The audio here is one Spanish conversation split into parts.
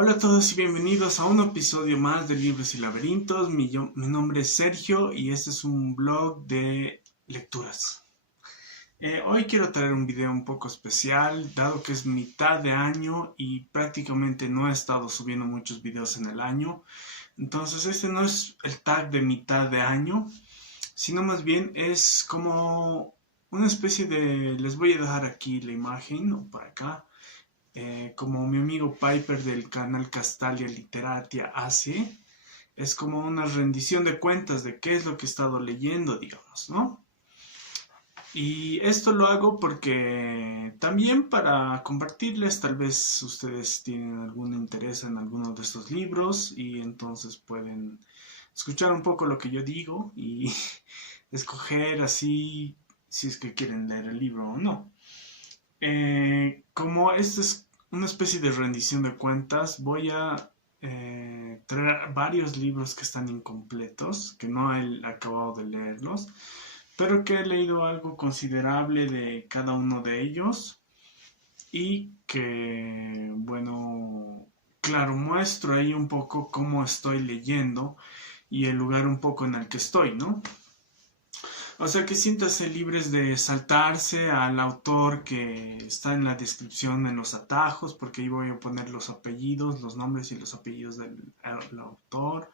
Hola a todos y bienvenidos a un episodio más de Libros y Laberintos. Mi nombre es Sergio y este es un blog de lecturas. Hoy quiero traer un video un poco especial, dado que es mitad de año y prácticamente no he estado subiendo muchos videos en el año. Entonces este no es el tag de mitad de año, sino más bien es como una especie de... Les voy a dejar aquí la imagen, o por acá. Como mi amigo Piper del canal Castalia Literatia hace, es como una rendición de cuentas de qué es lo que he estado leyendo, digamos, ¿no? Y esto lo hago porque también para compartirles, tal vez ustedes tienen algún interés en alguno de estos libros y entonces pueden escuchar un poco lo que yo digo y escoger así si es que quieren leer el libro o no. Como esta es una especie de rendición de cuentas, voy a traer varios libros que están incompletos, que no he acabado de leerlos, pero que he leído algo considerable de cada uno de ellos y que, bueno, claro, muestro ahí un poco cómo estoy leyendo y el lugar un poco en el que estoy, ¿no? O sea que siéntase libres de saltarse al autor que está en la descripción en los atajos, porque ahí voy a poner los apellidos, los nombres y los apellidos del autor.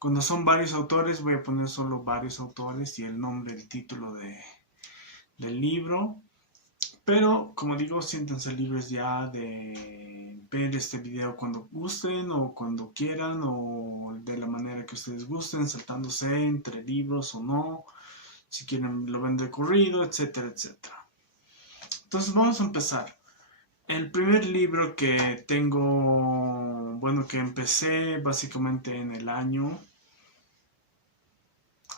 Cuando son varios autores voy a poner solo varios autores y el nombre, el título del libro. Pero como digo, siéntanse libres ya de ver este video cuando gusten o cuando quieran o de la manera que ustedes gusten, saltándose entre libros o no, si quieren lo ven de corrido, etcétera, etcétera. Entonces vamos a empezar. El primer libro que tengo, bueno, que empecé básicamente en el año.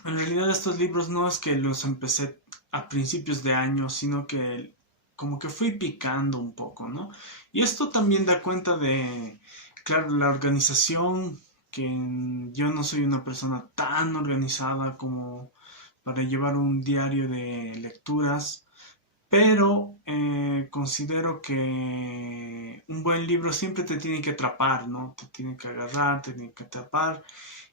En realidad estos libros no es que los empecé a principios de año, sino que como que fui picando un poco, ¿no? Y esto también da cuenta de, claro, la organización, que yo no soy una persona tan organizada como para llevar un diario de lecturas, pero considero que un buen libro siempre te tiene que atrapar, ¿no? Te tiene que agarrar, te tiene que atrapar.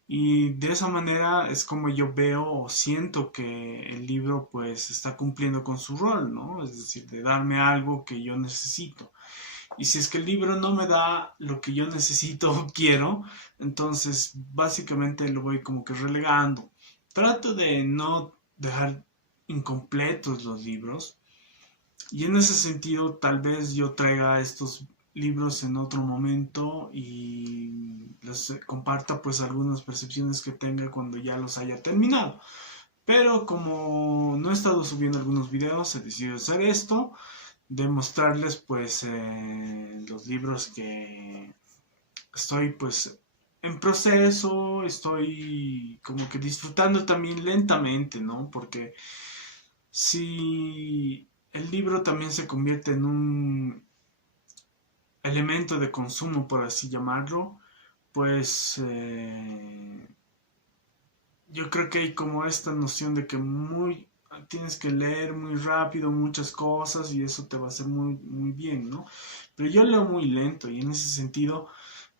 Y de esa manera es como yo veo o siento que el libro pues está cumpliendo con su rol, ¿no? Es decir, de darme algo que yo necesito. Y si es que el libro no me da lo que yo necesito o quiero, entonces básicamente lo voy como que relegando. Trato de no dejar incompletos los libros. Y en ese sentido, tal vez yo traiga estos libros en otro momento y les comparta pues algunas percepciones que tenga cuando ya los haya terminado. Pero como no he estado subiendo algunos videos, he decidido hacer esto, de mostrarles pues los libros que estoy pues en proceso, estoy como que disfrutando también lentamente, ¿no? Porque si el libro también se convierte en un elemento de consumo, por así llamarlo, pues yo creo que hay como esta noción de que tienes que leer muy rápido muchas cosas y eso te va a hacer muy, muy bien, ¿no? Pero yo leo muy lento y en ese sentido,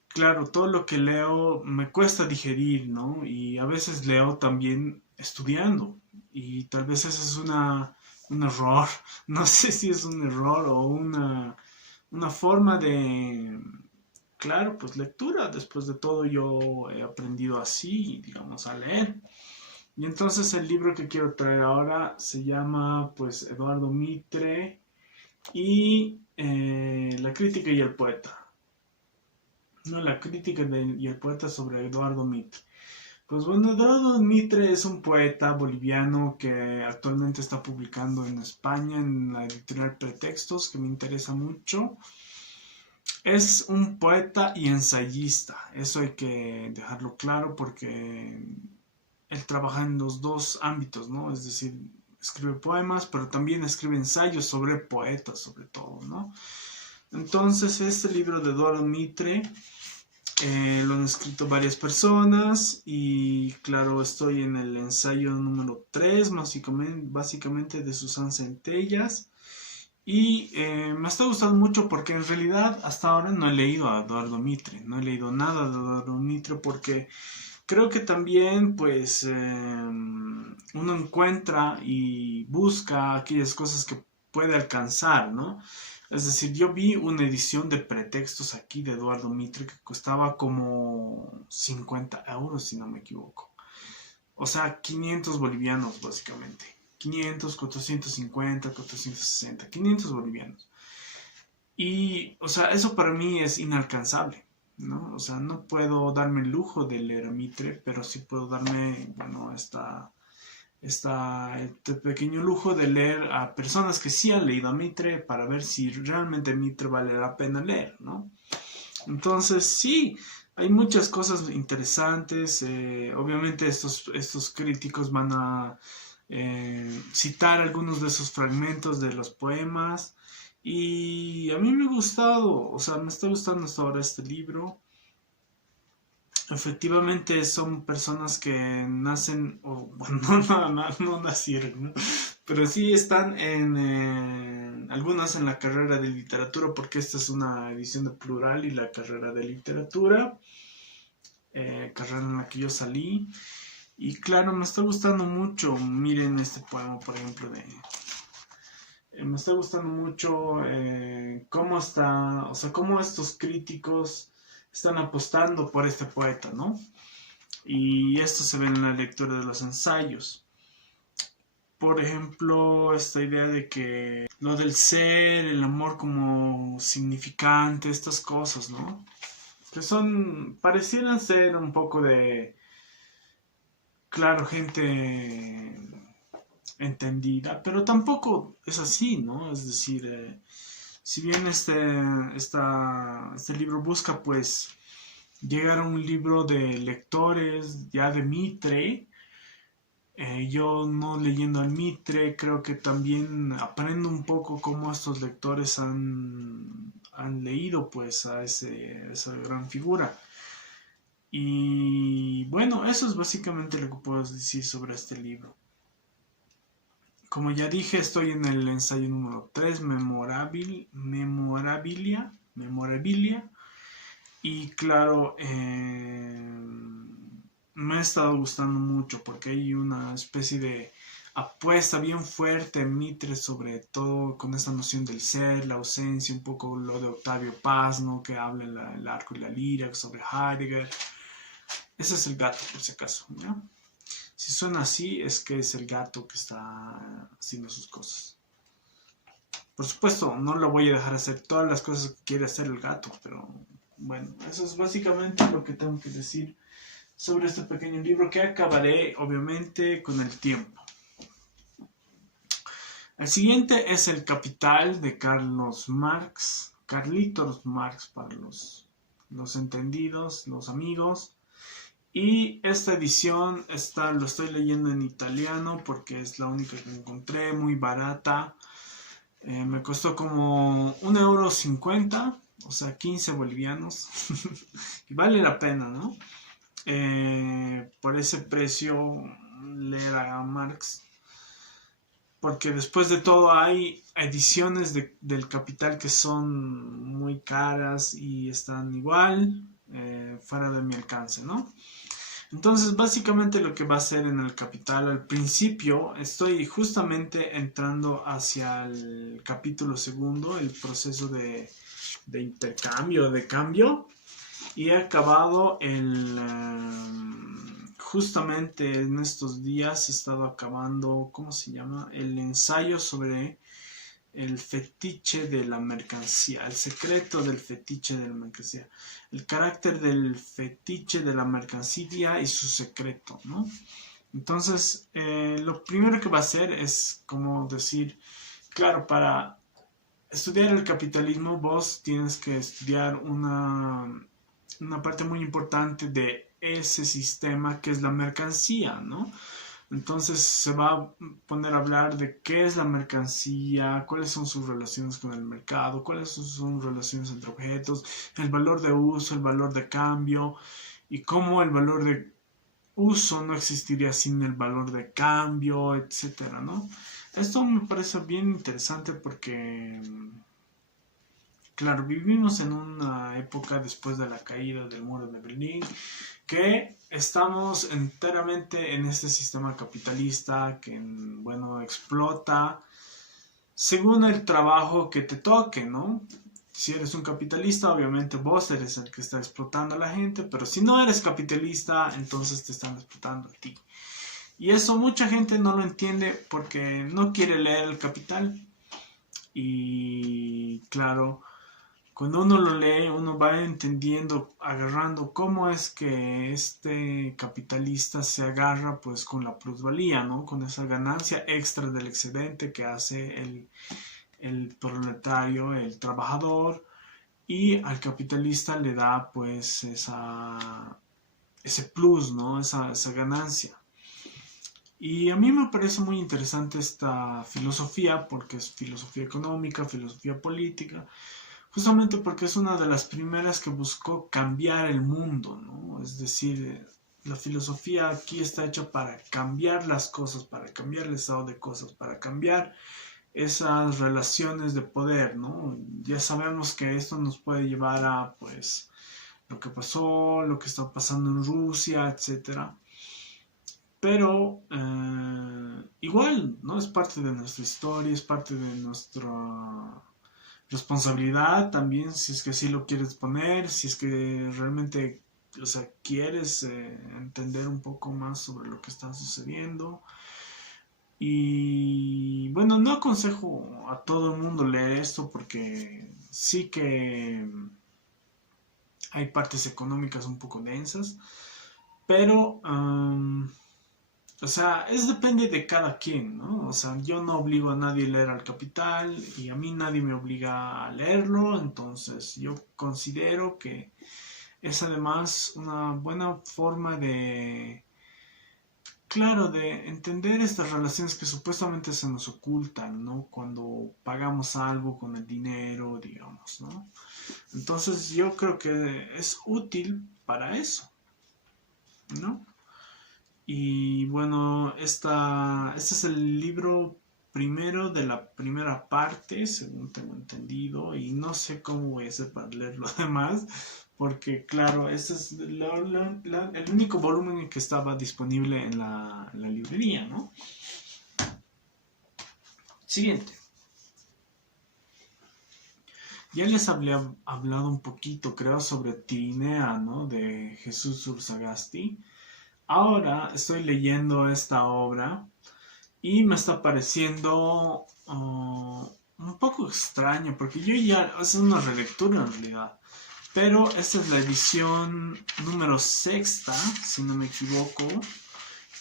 claro, todo lo que leo me cuesta digerir, ¿no? Y a veces leo también estudiando y tal vez ese es un error, no sé si es un error o una forma de, claro, pues lectura. Después de todo yo he aprendido así, digamos, a leer. Y entonces el libro que quiero traer ahora se llama pues Eduardo Mitre y La crítica y el poeta. No, la crítica y el poeta sobre Eduardo Mitre. Pues bueno, Eduardo Mitre es un poeta boliviano que actualmente está publicando en España en la editorial Pretextos, que me interesa mucho. Es un poeta y ensayista, eso hay que dejarlo claro porque él trabaja en los dos ámbitos, ¿no? Es decir, escribe poemas, pero también escribe ensayos sobre poetas, sobre todo, ¿no? Entonces, este libro de Eduardo Mitre lo han escrito varias personas y claro, estoy en el ensayo número 3, básicamente de Susan Centellas. Y me está gustando mucho porque en realidad hasta ahora no he leído a Eduardo Mitre, no he leído nada de Eduardo Mitre porque creo que también pues uno encuentra y busca aquellas cosas que puede alcanzar, ¿no? Es decir, yo vi una edición de pretextos aquí de Eduardo Mitre que costaba como 50 euros, si no me equivoco. O sea, 500 bolivianos básicamente. 500, 450, 460, 500 bolivianos. Y, o sea, eso para mí es inalcanzable, ¿no? O sea, no puedo darme el lujo de leer a Mitre, pero sí puedo darme, bueno, este pequeño lujo de leer a personas que sí han leído a Mitre para ver si realmente Mitre vale la pena leer, ¿no? Entonces, sí, hay muchas cosas interesantes. Obviamente estos críticos van a citar algunos de esos fragmentos de los poemas. Y a mí me ha gustado, o sea, me está gustando hasta ahora este libro. Efectivamente son personas que nacen, o bueno, no nacieron, ¿no? Pero sí están en algunas en la carrera de literatura, porque esta es una edición de plural y la carrera de literatura, carrera en la que yo salí. Y claro, me está gustando mucho, miren este poema, por ejemplo, me está gustando mucho cómo está, o sea, cómo estos críticos están apostando por este poeta, ¿no? Y esto se ve en la lectura de los ensayos. Por ejemplo, esta idea de que lo del ser, el amor como significante, estas cosas, ¿no? Que son, parecieran ser un poco de, claro, gente entendida, pero tampoco es así, ¿no? Es decir, si bien este libro busca pues llegar a un libro de lectores ya de Mitre, yo no leyendo al Mitre, creo que también aprendo un poco cómo estos lectores han leído pues a esa gran figura. Y bueno, eso es básicamente lo que puedo decir sobre este libro. Como ya dije, estoy en el ensayo número 3, Memorabilia. Y claro, me ha estado gustando mucho porque hay una especie de apuesta bien fuerte en Mitre, sobre todo con esta noción del ser, la ausencia, un poco lo de Octavio Paz, ¿no? Que habla el arco y la lira, sobre Heidegger. Ese es el gato, por si acaso, ¿no? Si suena así, es que es el gato que está haciendo sus cosas. Por supuesto, no lo voy a dejar hacer todas las cosas que quiere hacer el gato, pero bueno, eso es básicamente lo que tengo que decir sobre este pequeño libro que acabaré, obviamente, con el tiempo. El siguiente es El Capital de Carlitos Marx para los entendidos, los amigos. Y esta edición lo estoy leyendo en italiano porque es la única que encontré, muy barata. Me costó como 1,50 €, o sea, 15 bolivianos. Y vale la pena, ¿no? Por ese precio leer a Marx. Porque después de todo hay ediciones del Capital que son muy caras y están igual, fuera de mi alcance, ¿no? Entonces, básicamente lo que va a hacer en el Capital, al principio estoy justamente entrando hacia el capítulo segundo, el proceso de intercambio, de cambio, y he acabado justamente en estos días he estado acabando, ¿cómo se llama? El ensayo sobre el fetiche de la mercancía, el secreto del fetiche de la mercancía, el carácter del fetiche de la mercancía y su secreto, ¿no? Entonces, lo primero que va a hacer es como decir, claro, para estudiar el capitalismo vos tienes que estudiar una parte muy importante de ese sistema que es la mercancía, ¿no? Entonces se va a poner a hablar de qué es la mercancía, cuáles son sus relaciones con el mercado, cuáles son sus relaciones entre objetos, el valor de uso, el valor de cambio y cómo el valor de uso no existiría sin el valor de cambio, etcétera, ¿no? Esto me parece bien interesante porque, claro, vivimos en una época después de la caída del muro de Berlín, que estamos enteramente en este sistema capitalista que, bueno, explota según el trabajo que te toque, ¿no? Si eres un capitalista, obviamente vos eres el que está explotando a la gente, pero si no eres capitalista, entonces te están explotando a ti. Y eso mucha gente no lo entiende porque no quiere leer El Capital. Y claro, cuando uno lo lee, uno va entendiendo, agarrando cómo es que este capitalista se agarra pues con la plusvalía, ¿no? Con esa ganancia extra del excedente que hace el proletario, el trabajador, y al capitalista le da pues ese plus, ¿no? Esa ganancia. Y a mí me parece muy interesante esta filosofía, porque es filosofía económica, filosofía política, justamente porque es una de las primeras que buscó cambiar el mundo, ¿no? Es decir, la filosofía aquí está hecha para cambiar las cosas, para cambiar el estado de cosas, para cambiar esas relaciones de poder, ¿no? Ya sabemos que esto nos puede llevar a, pues, lo que pasó, lo que está pasando en Rusia, etcétera. Pero igual, ¿no? Es parte de nuestra historia, es parte de nuestra responsabilidad también, si es que así lo quieres poner, si es que realmente, o sea, quieres entender un poco más sobre lo que está sucediendo. Y bueno, no aconsejo a todo el mundo leer esto porque sí que hay partes económicas un poco densas, pero o sea, depende de cada quien, ¿no? O sea, yo no obligo a nadie a leer Al Capital y a mí nadie me obliga a leerlo, entonces yo considero que es además una buena forma de, claro, de entender estas relaciones que supuestamente se nos ocultan, ¿no? Cuando pagamos algo con el dinero, digamos, ¿no? Entonces yo creo que es útil para eso, ¿no? Y bueno, este es el libro primero de la primera parte, según tengo entendido, y no sé cómo voy a hacer para leer lo demás, porque claro, este es el único volumen en que estaba disponible en la librería, ¿no? Siguiente. Ya les había hablado un poquito, creo, sobre Tirinea, ¿no? De Jesús Ursagasti. Ahora estoy leyendo esta obra y me está pareciendo un poco extraño, porque yo ya hace una relectura en realidad. Pero esta es la edición número sexta, si no me equivoco.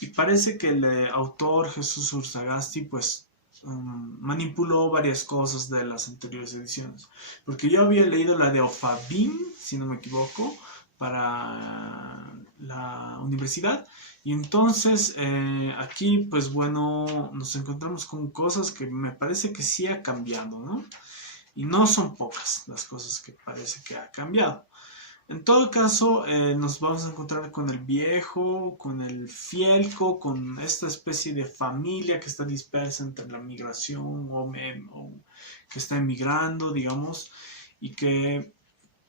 Y parece que el autor Jesús Ursagasti, pues, manipuló varias cosas de las anteriores ediciones. Porque yo había leído la de Ofabin, si no me equivoco, para la universidad. Y entonces aquí, pues bueno, nos encontramos con cosas que me parece que sí ha cambiado, ¿no? Y no son pocas las cosas que parece que ha cambiado. En todo caso, nos vamos a encontrar con el viejo, con el fielco, con esta especie de familia que está dispersa entre la migración o que está emigrando, digamos, y que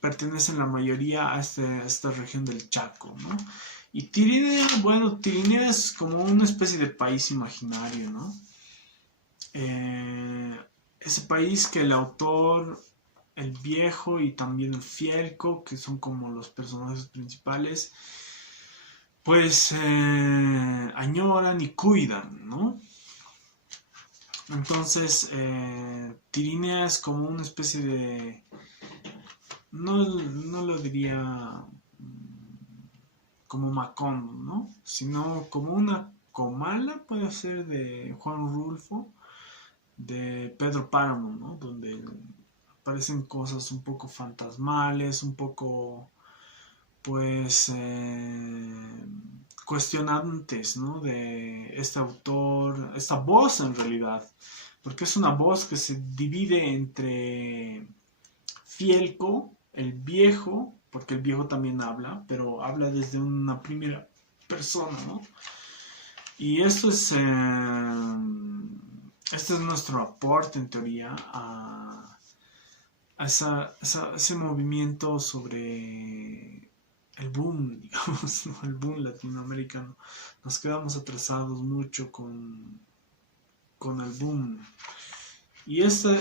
pertenecen la mayoría a esta región del Chaco, ¿no? Y Tirinea, bueno, Tirinea es como una especie de país imaginario, ¿no? Eh, ese país que el autor, el viejo y también el fielco, que son como los personajes principales, pues añoran y cuidan, ¿no? Entonces, Tirinea es como una especie de, no lo diría como Macondo, ¿no? Sino como una comala, puede ser, de Juan Rulfo, de Pedro Páramo, ¿no? Donde aparecen cosas un poco fantasmales, un poco, pues, cuestionantes, ¿no? De este autor, esta voz en realidad, porque es una voz que se divide entre Fielco, el viejo, porque el viejo también habla, pero habla desde una primera persona, ¿no? Y esto es Este es nuestro aporte, en teoría, a ese movimiento sobre el boom, digamos, ¿no? El boom latinoamericano. Nos quedamos atrasados mucho con el boom. Y esta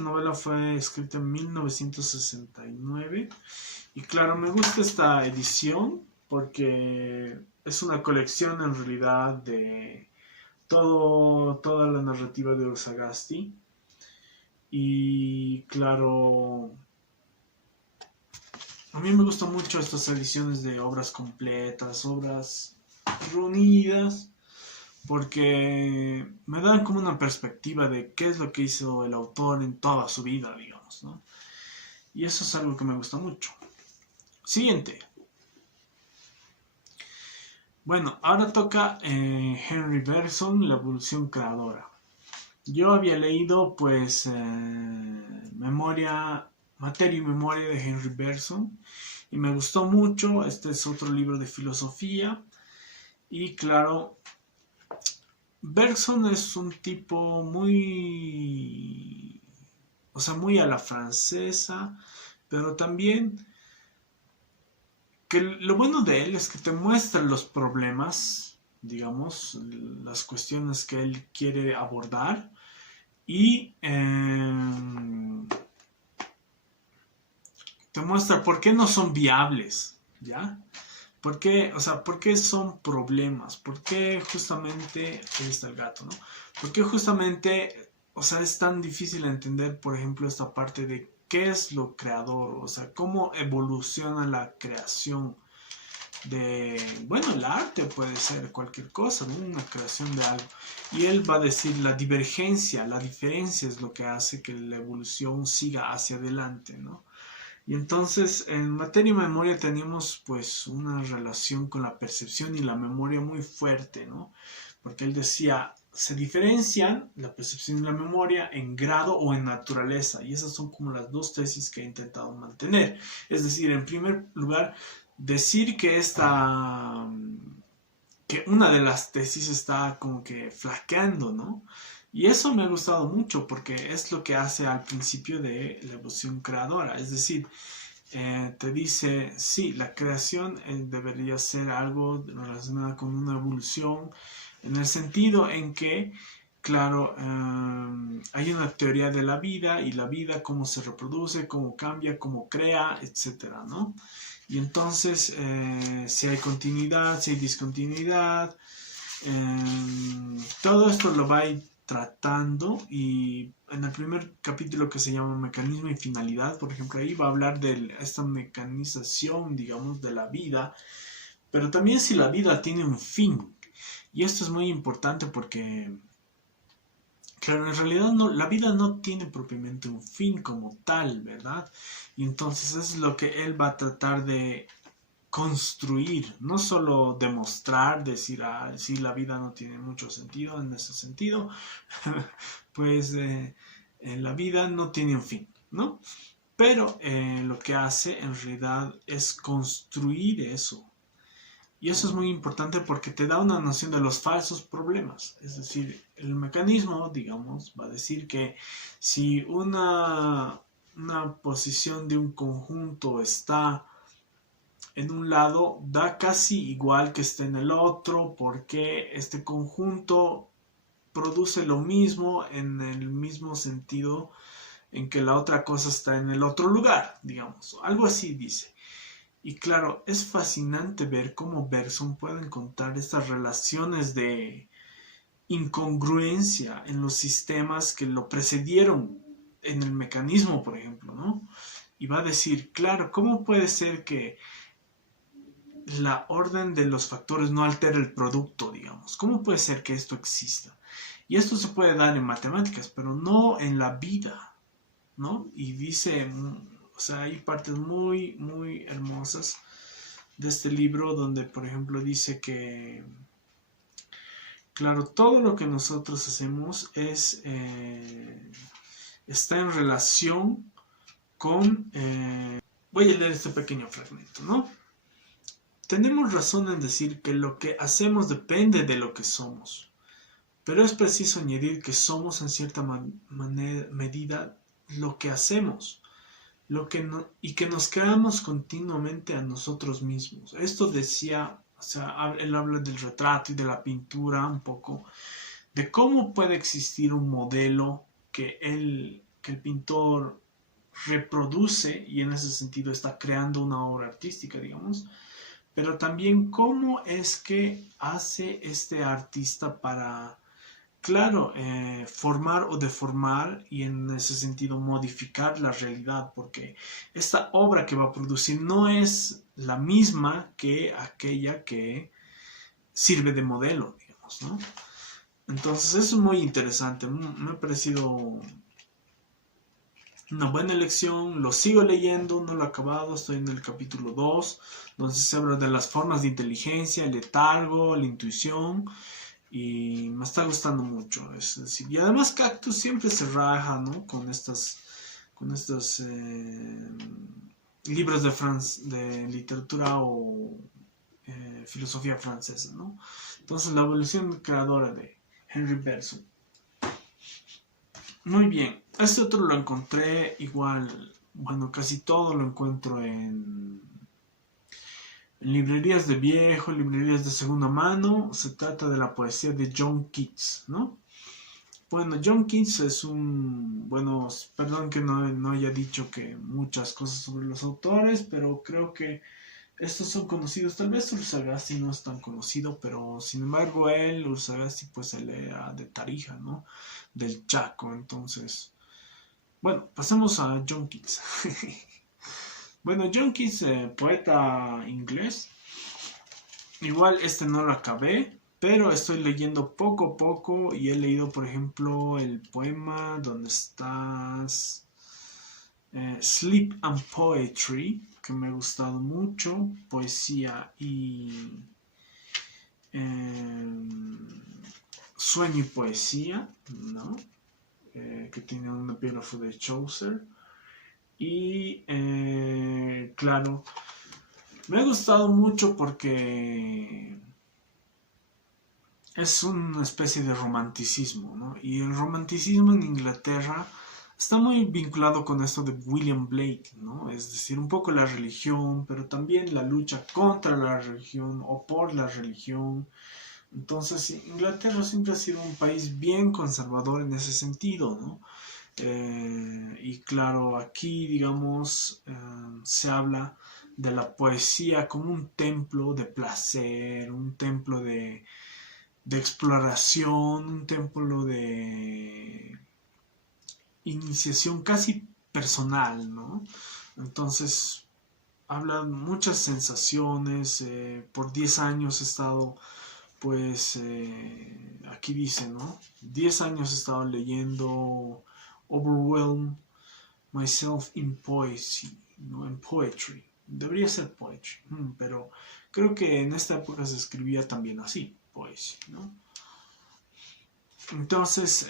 novela fue escrita en 1969. Y claro, me gusta esta edición porque es una colección en realidad de toda la narrativa de Sagasti. Y claro, a mí me gustan mucho estas ediciones de obras completas, obras reunidas, porque me dan como una perspectiva de qué es lo que hizo el autor en toda su vida, digamos, ¿no? Y eso es algo que me gusta mucho. Siguiente. Bueno, ahora toca Henry Bergson, La evolución creadora. Yo había leído, pues, Materia y Memoria de Henry Bergson y me gustó mucho. Este es otro libro de filosofía y claro, Bergson es un tipo muy, o sea, muy a la francesa, pero también que lo bueno de él es que te muestra los problemas, digamos, las cuestiones que él quiere abordar y te muestra por qué no son viables, ¿ya? ¿Por qué, o sea, por qué son problemas? ¿Por qué justamente, ahí está el gato, ¿no? ¿Por qué justamente, o sea, es tan difícil entender, por ejemplo, esta parte de qué es lo creador? O sea, cómo evoluciona la creación de, bueno, el arte puede ser cualquier cosa, ¿no? Una creación de algo. Y él va a decir la divergencia, la diferencia es lo que hace que la evolución siga hacia adelante, ¿no? Y entonces en Materia y Memoria teníamos pues una relación con la percepción y la memoria muy fuerte, ¿no? Porque él decía, se diferencian la percepción y la memoria en grado o en naturaleza, y esas son como las dos tesis que he intentado mantener. Es decir, en primer lugar, decir que que una de las tesis está como que flaqueando, ¿no? Y eso me ha gustado mucho porque es lo que hace al principio de la evolución creadora. Es decir, te dice, sí, la creación debería ser algo relacionado con una evolución, en el sentido en que, claro, hay una teoría de la vida y la vida cómo se reproduce, cómo cambia, cómo crea, etcétera, ¿no? Y entonces, si hay continuidad, si hay discontinuidad, todo esto lo va a ir tratando y en el primer capítulo que se llama Mecanismo y Finalidad, por ejemplo, ahí va a hablar de esta mecanización, digamos, de la vida, pero también si la vida tiene un fin. Y esto es muy importante porque, claro, en realidad no, la vida no tiene propiamente un fin como tal, ¿verdad? Y entonces es lo que él va a tratar de construir, no solo demostrar, decir, ah, sí, la vida no tiene mucho sentido en ese sentido, pues la vida no tiene un fin, ¿no? Pero lo que hace en realidad es construir eso. Y eso es muy importante porque te da una noción de los falsos problemas. Es decir, el mecanismo, digamos, va a decir que si una posición de un conjunto está en un lado, da casi igual que esté en el otro, porque este conjunto produce lo mismo en el mismo sentido en que la otra cosa está en el otro lugar, digamos. Algo así dice. Y claro, es fascinante ver cómo Bergson puede encontrar estas relaciones de incongruencia en los sistemas que lo precedieron en el mecanismo, por ejemplo, ¿no? Y va a decir, claro, ¿cómo puede ser que la orden de los factores no altera el producto, digamos? ¿Cómo puede ser que esto exista? Y esto se puede dar en matemáticas, pero no en la vida, ¿no? Y dice, o sea, hay partes muy, muy hermosas de este libro donde, por ejemplo, dice que, claro, todo lo que nosotros hacemos está en relación con... voy a leer este pequeño fragmento, ¿no? Tenemos razón en decir que lo que hacemos depende de lo que somos, pero es preciso añadir que somos en cierta medida lo que hacemos, y que nos creamos continuamente a nosotros mismos. Esto decía, o sea, él habla del retrato y de la pintura un poco, de cómo puede existir un modelo que el pintor reproduce y en ese sentido está creando una obra artística, digamos, pero también cómo es que hace este artista para, claro, formar o deformar y en ese sentido modificar la realidad, porque esta obra que va a producir no es la misma que aquella que sirve de modelo, digamos, ¿no? Entonces eso es muy interesante, me ha parecido una buena elección, lo sigo leyendo, no lo he acabado, estoy en el capítulo 2, donde se habla de las formas de inteligencia, el letargo, la intuición, y me está gustando mucho, es decir, y además Cactus siempre se raja, ¿no? Con estos libros de literatura o filosofía francesa, ¿no? Entonces la evolución creadora de Henri Bergson. Muy bien, este otro lo encontré igual, bueno, casi todo lo encuentro en librerías de viejo, librerías de segunda mano. Se trata de la poesía de John Keats, ¿no? Bueno, John Keats es bueno, perdón que no haya dicho que muchas cosas sobre los autores, pero creo que estos son conocidos. Tal vez Usagasti no es tan conocido, pero sin embargo Usagasti pues él era de Tarija, ¿no? Del Chaco, entonces... Bueno, pasemos a John Keats. Bueno, John Keats, poeta inglés. Igual este no lo acabé, pero estoy leyendo poco a poco y he leído, por ejemplo, el poema ¿Dónde estás? Sleep and Poetry, que me ha gustado mucho, poesía y sueño y poesía, ¿no? Que tiene un epígrafo de Chaucer. Y claro, me ha gustado mucho porque es una especie de romanticismo, ¿no? Y el romanticismo en Inglaterra está muy vinculado con esto de William Blake, ¿no? Es decir, un poco la religión, pero también la lucha contra la religión o por la religión. Entonces, Inglaterra siempre ha sido un país bien conservador en ese sentido, ¿no? Y claro, aquí, digamos, se habla de la poesía como un templo de placer, un templo de exploración, un templo de iniciación casi personal, ¿no? Entonces, habla muchas sensaciones. Por 10 años he estado, pues, aquí dice, ¿no? 10 años he estado leyendo Overwhelm Myself in Poesy, ¿no? En Poetry. Debería ser Poetry, pero creo que en esta época se escribía también así, Poesy, ¿no? Entonces,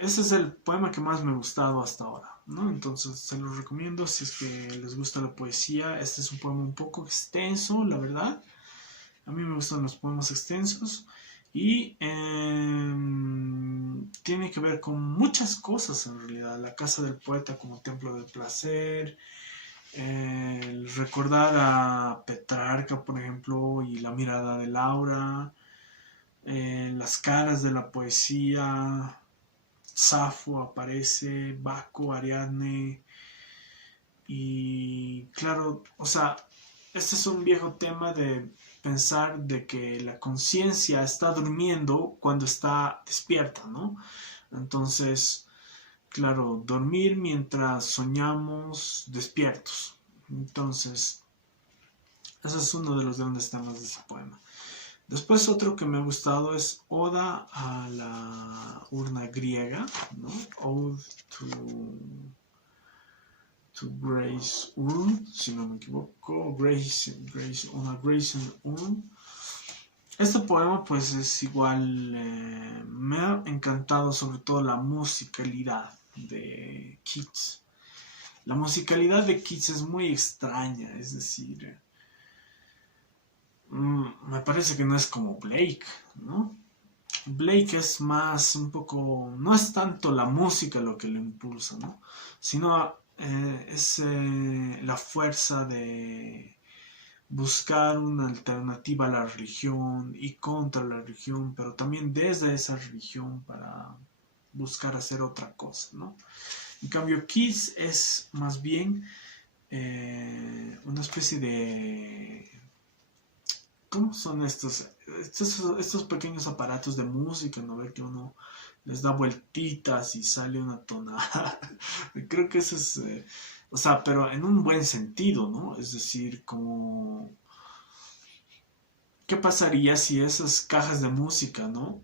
ese es el poema que más me ha gustado hasta ahora, ¿no? Entonces, se los recomiendo si es que les gusta la poesía. Este es un poema un poco extenso, la verdad. A mí me gustan los poemas extensos y tiene que ver con muchas cosas en realidad. La casa del poeta como templo del placer, el recordar a Petrarca, por ejemplo, y la mirada de Laura, las caras de la poesía, Safo aparece, Baco, Ariadne, y claro, o sea, este es un viejo tema de pensar de que la conciencia está durmiendo cuando está despierta, ¿no? Entonces, claro, dormir mientras soñamos despiertos. Entonces, ese es uno de los grandes temas de ese poema. Después otro que me ha gustado es Oda a la urna griega, ¿no? Ode to Grace Urn, si no me equivoco, una Grace Urn. Este poema pues es igual, me ha encantado sobre todo la musicalidad de Keats. La musicalidad de Keats es muy extraña, es decir, me parece que no es como Blake, ¿no? Blake es más un poco, no es tanto la música lo que lo impulsa, ¿no? Sino es la fuerza de buscar una alternativa a la religión y contra la religión, pero también desde esa religión para buscar hacer otra cosa, ¿no? En cambio, Kiss es más bien una especie de... ¿Cómo son estos pequeños aparatos de música, ¿no? Ve que uno les da vueltitas y sale una tonada. Creo que eso es... o sea, pero en un buen sentido, ¿no? Es decir, como... ¿Qué pasaría si esas cajas de música, ¿no?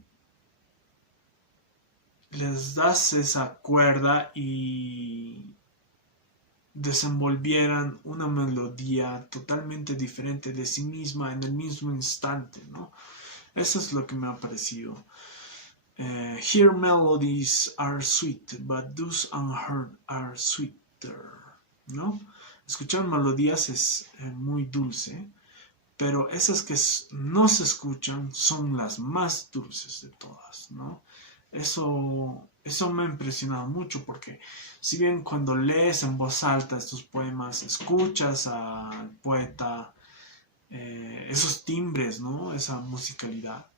Les das esa cuerda y desenvolvieran una melodía totalmente diferente de sí misma en el mismo instante, ¿no? Eso es lo que me ha parecido. Here melodies are sweet, but those unheard are sweeter, ¿no? Escuchar melodías es muy dulce, pero esas que no se escuchan son las más dulces de todas, ¿no? Eso me ha impresionado mucho porque si bien cuando lees en voz alta estos poemas escuchas al poeta, esos timbres, ¿no? Esa musicalidad,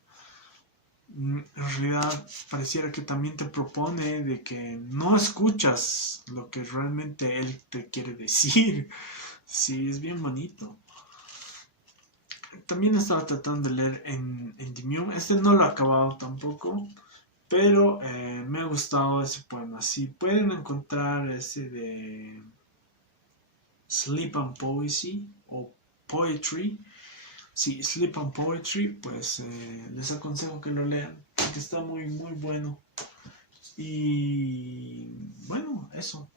en realidad pareciera que también te propone de que no escuchas lo que realmente él te quiere decir. Sí, es bien bonito. También estaba tratando de leer en Dimium. Este no lo he acabado tampoco, pero me ha gustado ese poema. Si pueden encontrar ese de Sleep and Poesy o Poetry, sí, Sleep and Poetry, pues les aconsejo que lo lean, porque está muy, muy bueno. Y bueno, eso.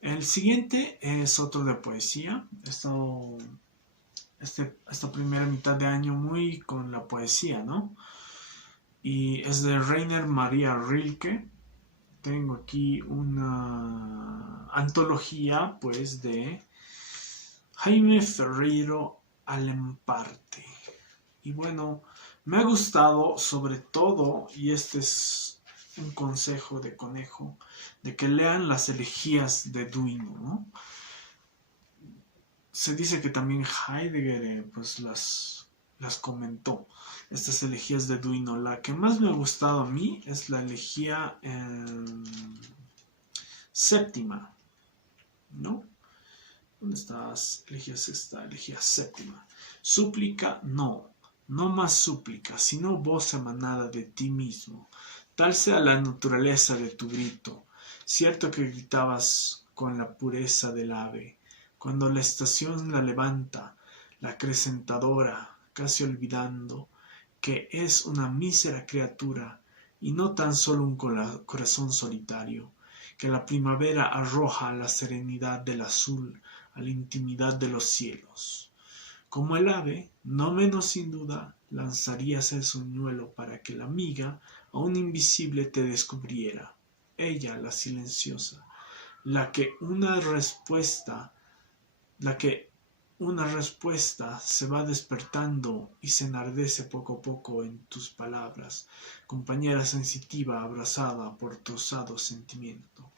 El siguiente es otro de poesía. He estado esta primera mitad de año muy con la poesía, ¿no? Y es de Rainer Maria Rilke. Tengo aquí una antología, pues, de Jaime Ferreiro Alemparte. Y bueno, me ha gustado sobre todo, y este es un consejo de conejo, de que lean las elegías de Duino, ¿no? Se dice que también Heidegger pues las comentó, estas elegías de Duino. La que más me ha gustado a mí es la elegía séptima, ¿no? ¿Dónde estás? Elegías esta, elegía séptima. Súplica, no, no más súplica, sino voz emanada de ti mismo. Tal sea la naturaleza de tu grito. Cierto que gritabas con la pureza del ave, cuando la estación la levanta, la acrecentadora, casi olvidando que es una mísera criatura y no tan solo un corazón solitario, que la primavera arroja a la serenidad del azul, a la intimidad de los cielos. Como el ave, no menos sin duda, lanzarías el soñuelo para que la amiga, aún invisible, te descubriera. Ella, la silenciosa, la que una respuesta se va despertando y se enardece poco a poco en tus palabras, compañera sensitiva abrazada por tu osado sentimiento.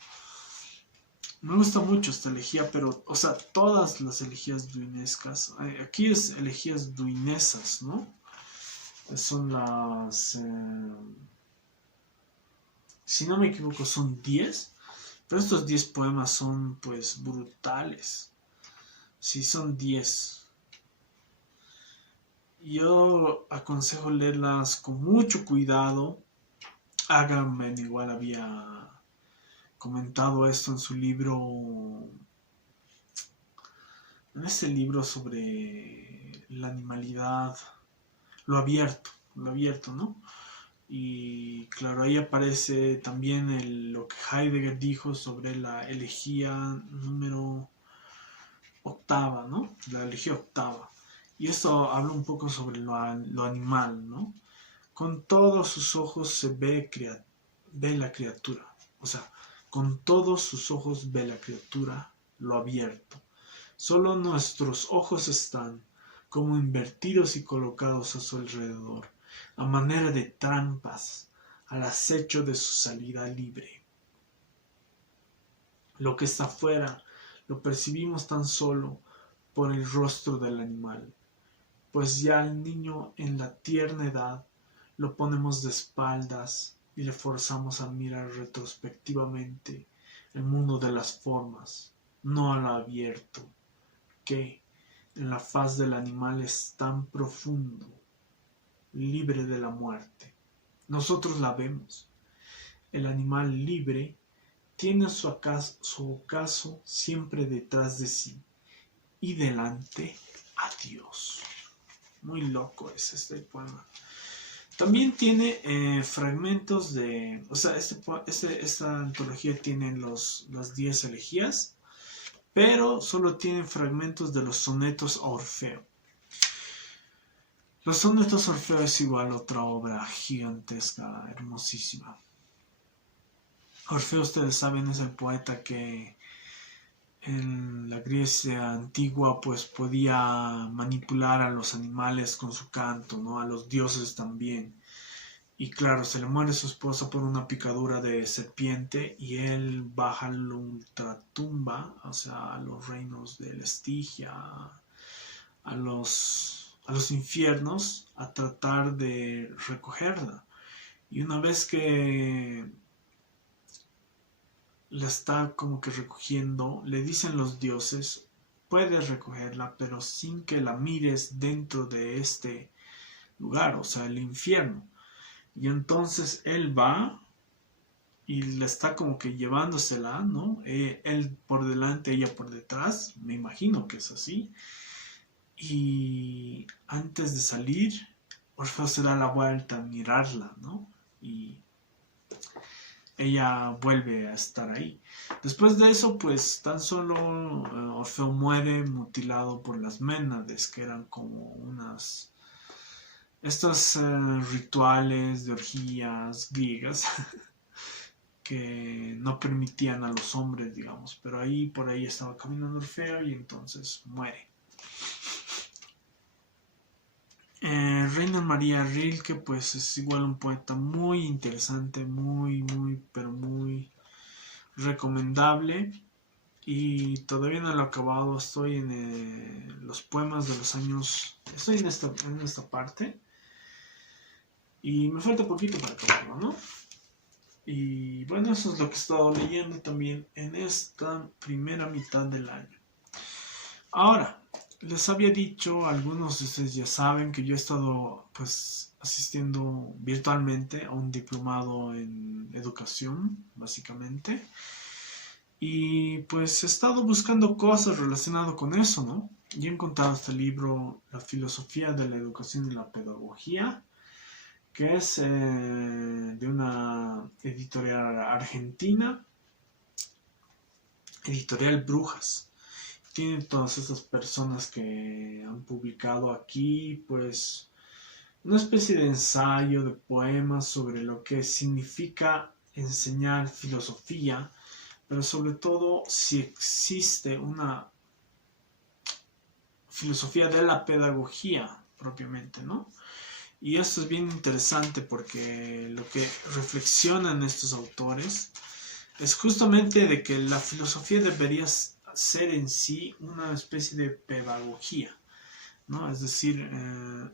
Me gusta mucho esta elegía, pero, o sea, todas las elegías duinescas, aquí es elegías duinesas, ¿no? Son las, si no me equivoco, son 10, pero estos 10 poemas son, pues, brutales. Sí, son 10. Yo aconsejo leerlas con mucho cuidado. Agamben igual había comentado esto en su libro, en ese libro sobre la animalidad, lo abierto, ¿no? Y claro, ahí aparece también lo que Heidegger dijo sobre la elegía número octava, ¿no? La elegía octava. Y esto habla un poco sobre lo animal, ¿no? Con todos sus ojos se ve la criatura. O sea, con todos sus ojos ve la criatura lo abierto. Solo nuestros ojos están como invertidos y colocados a su alrededor. a manera de trampas, al acecho de su salida libre. Lo que está afuera lo percibimos tan solo por el rostro del animal, pues ya al niño en la tierna edad lo ponemos de espaldas y le forzamos a mirar retrospectivamente el mundo de las formas, no a lo abierto, que en la faz del animal es tan profundo, libre de la muerte. Nosotros la vemos. El animal libre tiene su ocaso siempre detrás de sí y delante a Dios. Muy loco es este poema. También tiene fragmentos de... O sea, esta antología tiene las 10 elegías, pero solo tiene fragmentos de los sonetos a Orfeo. Los sonetos a Orfeo es igual otra obra gigantesca, hermosísima. Orfeo, ustedes saben, es el poeta que en la Grecia antigua pues podía manipular a los animales con su canto, ¿no? A los dioses también. Y claro, se le muere su esposa por una picadura de serpiente y él baja a la ultratumba, o sea, a los reinos de la Estigia, a los infiernos, a tratar de recogerla. Y una vez que la está como que recogiendo, le dicen los dioses, puedes recogerla, pero sin que la mires dentro de este lugar, o sea, el infierno. Y entonces él va y la está como que llevándosela, ¿no? Él por delante, ella por detrás, me imagino que es así. Y antes de salir, Orfeo se da la vuelta a mirarla, ¿no? Y ella vuelve a estar ahí. Después de eso, pues tan solo Orfeo muere mutilado por las Ménades, que eran como estos rituales de orgías griegas que no permitían a los hombres, digamos, pero por ahí estaba caminando Orfeo y entonces muere. Rainer Maria Rilke, pues es igual un poeta muy interesante, pero muy recomendable. Y todavía no lo he acabado, estoy en los poemas de los años, estoy en esta parte. Y me falta poquito para acabarlo, ¿no? Y bueno, eso es lo que he estado leyendo también en esta primera mitad del año. Ahora, les había dicho, algunos de ustedes ya saben que yo he estado pues asistiendo virtualmente a un diplomado en educación, básicamente. Y pues he estado buscando cosas relacionadas con eso, ¿no? Y he encontrado este libro, La filosofía de la educación y la pedagogía, que es de una editorial argentina, Editorial Brujas. Tienen todas estas personas que han publicado aquí, pues, una especie de ensayo, de poemas sobre lo que significa enseñar filosofía, pero sobre todo si existe una filosofía de la pedagogía propiamente, ¿no? Y esto es bien interesante porque lo que reflexionan estos autores es justamente de que la filosofía debería ser en sí una especie de pedagogía, ¿no? Es decir,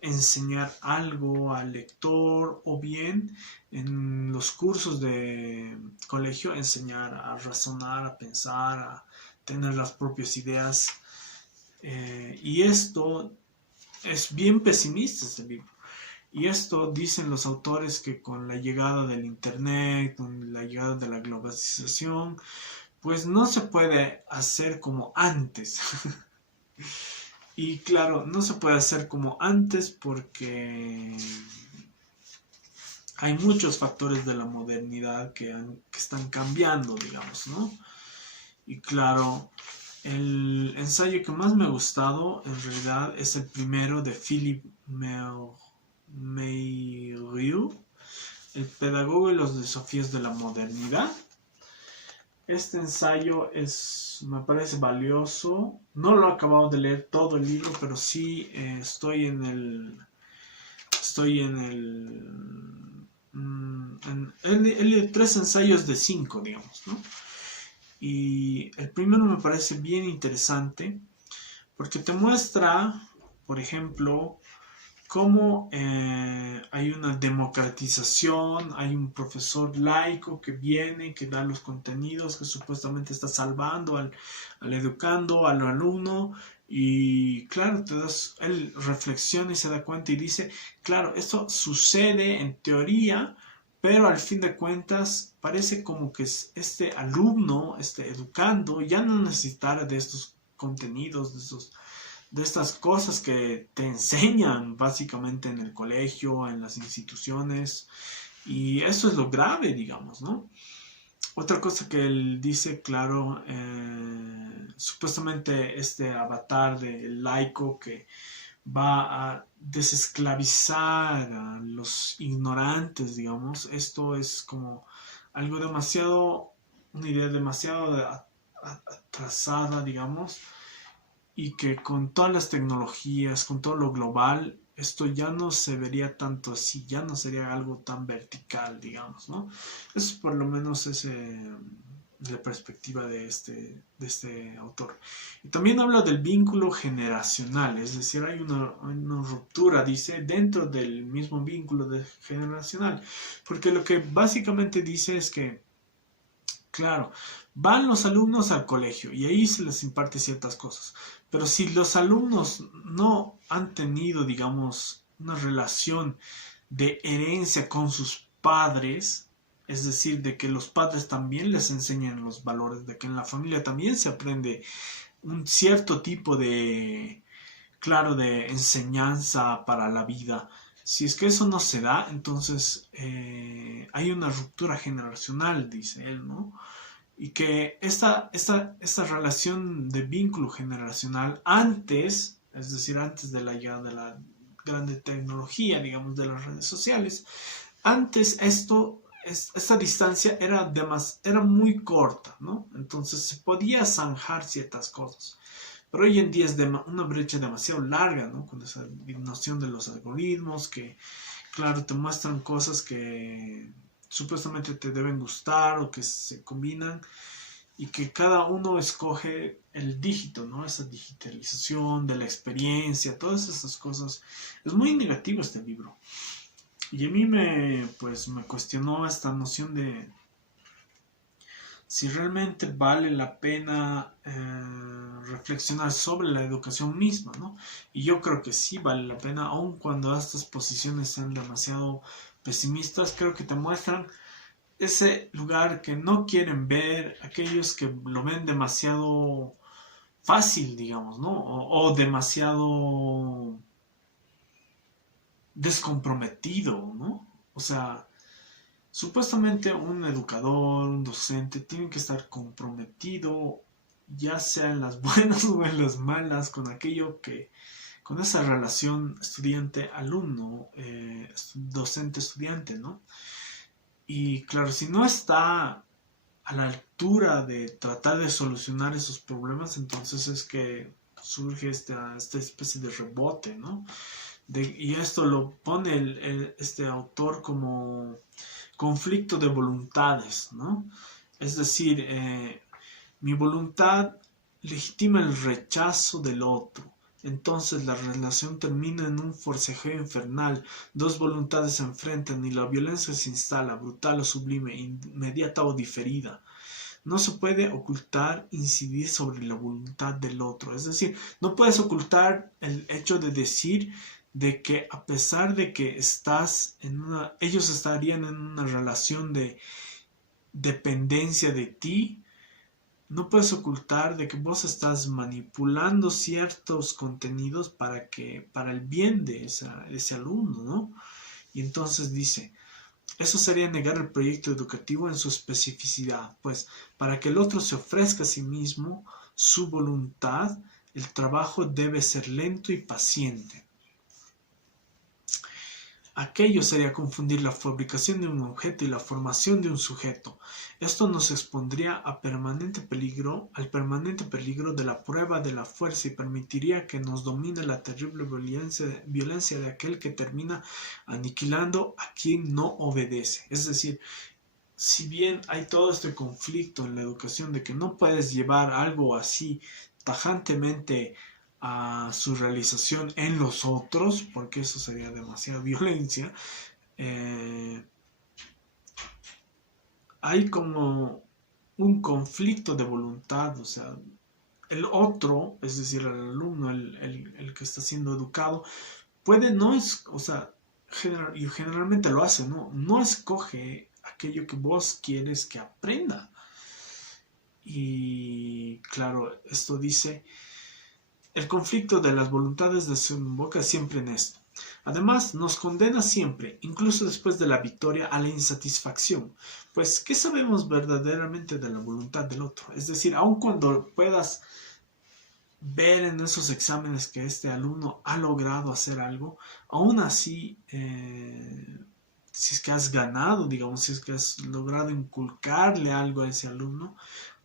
enseñar algo al lector o bien en los cursos de colegio enseñar a razonar, a pensar, a tener las propias ideas. Y esto es bien pesimista este libro. Y esto dicen los autores que con la llegada del internet, con la llegada de la globalización, pues no se puede hacer como antes. Y claro, no se puede hacer como antes porque hay muchos factores de la modernidad que están cambiando, digamos, ¿no? Y claro, el ensayo que más me ha gustado en realidad es el primero de Philippe Meirieu, El pedagogo y los desafíos de la modernidad. Este ensayo me parece valioso. No lo he acabado de leer todo el libro, pero sí estoy en Estoy en el 3 ensayos de 5, digamos, ¿no? Y el primero me parece bien interesante porque te muestra, por ejemplo, cómo hay una democratización, hay un profesor laico que viene, que da los contenidos, que supuestamente está salvando al educando, al alumno, y claro, él reflexiona y se da cuenta y dice, claro, esto sucede en teoría, pero al fin de cuentas parece como que este alumno, este educando, ya no necesitara de estos contenidos, de estas cosas que te enseñan básicamente en el colegio, en las instituciones, y eso es lo grave, digamos, ¿no? Otra cosa que él dice, claro, supuestamente este avatar del laico que va a desesclavizar a los ignorantes, digamos, esto es como algo demasiado, una idea demasiado atrasada, digamos, y que con todas las tecnologías, con todo lo global, esto ya no se vería tanto así, ya no sería algo tan vertical, digamos, ¿no? Eso por lo menos es la perspectiva de este autor. Y también habla del vínculo generacional, es decir, hay una ruptura, dice, dentro del mismo vínculo generacional, porque lo que básicamente dice es que, claro, van los alumnos al colegio y ahí se les imparte ciertas cosas. Pero si los alumnos no han tenido, digamos, una relación de herencia con sus padres, es decir, de que los padres también les enseñan los valores, de que en la familia también se aprende un cierto tipo de, claro, de enseñanza para la vida. Si es que eso no se da, entonces hay una ruptura generacional, dice él, ¿no? Y que esta relación de vínculo generacional antes, es decir, antes de la llegada de la grande tecnología, digamos, de las redes sociales, antes esta distancia era muy corta, ¿no? Entonces se podía zanjar ciertas cosas. Pero hoy en día es una brecha demasiado larga, ¿no? Con esa noción de los algoritmos que, claro, te muestran cosas que supuestamente te deben gustar o que se combinan y que cada uno escoge el dígito, ¿no? Esa digitalización de la experiencia, todas esas cosas. Es muy negativo este libro. Y a mí me cuestionó esta noción de si realmente vale la pena reflexionar sobre la educación misma, ¿no? Y yo creo que sí vale la pena, aun cuando estas posiciones sean demasiado pesimistas, creo que te muestran ese lugar que no quieren ver, aquellos que lo ven demasiado fácil, digamos, ¿no? O demasiado descomprometido, ¿no? O sea, supuestamente un educador, un docente, tiene que estar comprometido, ya sea en las buenas o en las malas, con aquello que, con esa relación estudiante-alumno, docente-estudiante, ¿no? Y claro, si no está a la altura de tratar de solucionar esos problemas, entonces es que surge esta especie de rebote, ¿no? Y esto lo pone este autor como conflicto de voluntades, ¿no? Es decir, mi voluntad legitima el rechazo del otro. Entonces la relación termina en un forcejeo infernal. Dos voluntades se enfrentan y la violencia se instala, brutal o sublime, inmediata o diferida. No se puede ocultar, incidir sobre la voluntad del otro. Es decir, no puedes ocultar el hecho de decir de que a pesar de que ellos estarían en una relación de dependencia de ti, no puedes ocultar de que vos estás manipulando ciertos contenidos para el bien de ese alumno, ¿no? Y entonces dice, eso sería negar el proyecto educativo en su especificidad, pues para que el otro se ofrezca a sí mismo su voluntad, el trabajo debe ser lento y paciente. aquello sería confundir la fabricación de un objeto y la formación de un sujeto. Esto nos expondría al permanente peligro de la prueba de la fuerza y permitiría que nos domine la terrible violencia de aquel que termina aniquilando a quien no obedece. Es decir, si bien hay todo este conflicto en la educación de que no puedes llevar algo así tajantemente a su realización en los otros, porque eso sería demasiada violencia, hay como un conflicto de voluntad, o sea, el otro, es decir, el alumno, el que está siendo educado, puede no es, o sea, y generalmente lo hace, no escoge aquello que vos quieres que aprenda. Y claro, esto dice, el conflicto de las voluntades desemboca siempre en esto. Además, nos condena siempre, incluso después de la victoria, a la insatisfacción. Pues, ¿qué sabemos verdaderamente de la voluntad del otro? Es decir, aun cuando puedas ver en esos exámenes que este alumno ha logrado hacer algo, aún así, si es que has ganado, digamos, si es que has logrado inculcarle algo a ese alumno,